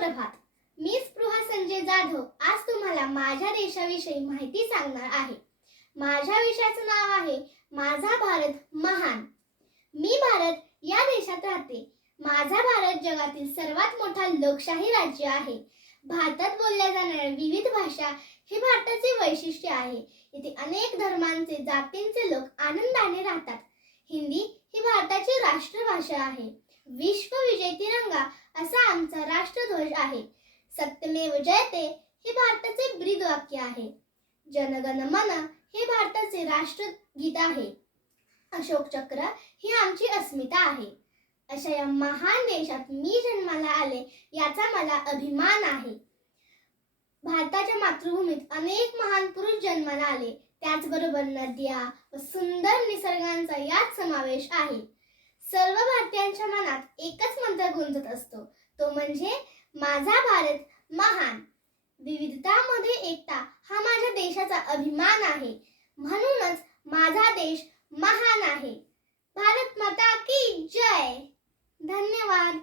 सुप्रभात. मी स्पृहा संजय जाधव आज तुम्हाला माझ्या देशाविषयी माहिती सांगणार आहे. माझ्या विषयाचं नाव आहे माझा भारत महान. मी भारत या देशात राहते. माझा भारत जगातील सर्वात मोठा लोकशाही राज्य आहे. भारतात बोलल्या जाणाऱ्या विविध भाषा हे भारताचे वैशिष्ट्य आहे. इथे अनेक धर्मांचे जातींचे लोक आनंदाने राहतात. हिंदी ही भारताची राष्ट्रभाषा आहे. विश्व विजय तिरंगा असा आमचा राष्ट्रध्वज आहे. सत्यमेव जयते हे भारताचे ब्रीदवाक्य आहे. जनगण मन हे भारताचे राष्ट्रगीत आहे. अशोक चक्र ही आमची अस्मिता आहे. अशा या महान देशात मी जन्माला आले याचा मला अभिमान आहे. भारताच्या मातृभूमीत अनेक महान पुरुष जन्माला आले. त्याचबरोबर नद्या व सुंदर निसर्गांचा यात समावेश आहे. सर्व भारतीयांच्या मनात एकच मंत्र गुंजत असतो, तो म्हणजे माझा भारत महान. विविधतामध्ये एकता हा माझ्या देशाचा अभिमान आहे. म्हणूनच माझा देश महान आहे. भारत माता की जय. धन्यवाद.